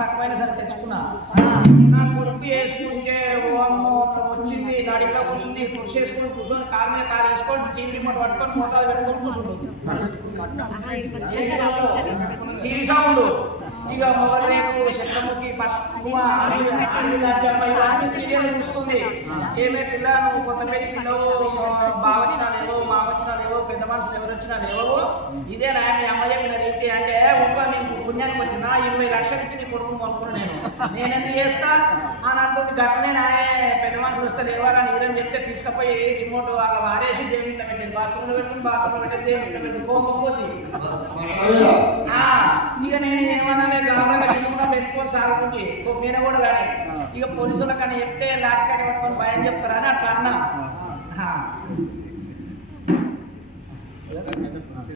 తక్కువైనా సరే తెచ్చుకున్నా నా కొడుకు వేసుకుంటే వచ్చింది దాడిలో కూర్చుంది పురుషు వేసుకుని కూర్చొని కారు మీద కారు వేసుకొని టీవీ రిమోట్ పట్టుకొని మోటార్ పెట్టుకొని కూర్చుంటుంది టీవీ సౌండ్ ఇక మొదటి రేపు చంద్రముఖి అన్ని సీరియల్ చూస్తుంది ఏమే పిల్ల నువ్వు కొత్త పెళ్లి పిల్లవు బావ వచ్చినా లేవో మా వచ్చినా లేవో పెద్ద మనుషులు ఎవరు వచ్చినా లేవో ఇదే నా మీ అమ్మ చెప్పిన రీతి అంటే ఇంకా నేను పుణ్యానికి వచ్చిన 20 లక్షలు ఇచ్చి నీ కొడుకు కొనుక్కున్నా నేనెందుకు చేస్తా అని అంటుంది గట్టనే నాయే పెద్ద మనుషులు వస్తే లేవాలని ఈరని చెప్తే తీసుకుపోయి రిమోట్ అలా వాడేసి దేవుని పెట్టండి బాత్రూంలో పెట్టుకుని బాత్రూంలో పెట్టండి దేవుని పెట్టి పోకపోతే ఇక నేను ఏమన్నా గవర్నమెంట్ సినిమా పెట్టుకొని సాగుతుంది నేను కూడా కానీ ఇక పోలీసులకు అని చెప్తే లాటికట్టి పట్టుకొని భయం చెప్తారని అట్లా అన్నా